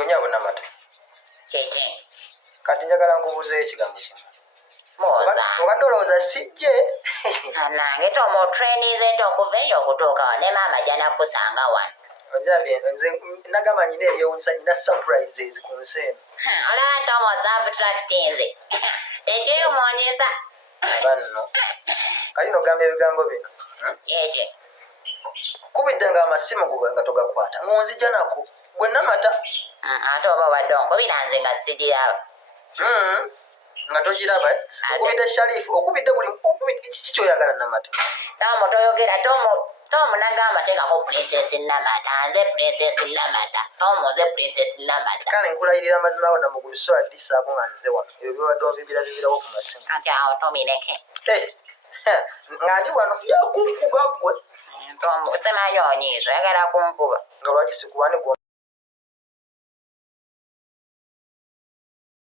Onyabo namata. Kiki. Kati njagala nkubuuzeeyo ekigambo kimu. Muoza. Obadde olowooza sijje? Nange tomutrainize tokuva eyo okutuuka wano ne maama jana kusanga wano. Ojabye nze nagamba nyina ebyewuunyisa nyina surprises ku nsi eno. Olaba Tomoza abstractinze. Tekyeyumonyeza. Banno. Kali nogamba ebigambo bino. Kiki. Kubidde nga amasimu nga togakwata ngonzija nako gwe namata. Ate oba obadde onkubira nze nga sigiraba. Nga togiraba okubidde Sharifu okubidde buli kiki kyoyagala namata. Tomu toyogera Tomu nagamba teekako Princess Namata nze Princess Namata Tomu nze Princess Namata. Kale nkulayirira amazima awo namugulu so addisaako nga nze wano ebyo bibadde onvibirabibirawo ku masimu. Ate awo tomireke. Nga ndi wano yakunkuba ggwe. Tomu temanyi onyiiza oyagala kunkuba. Nga lwaki sikuwani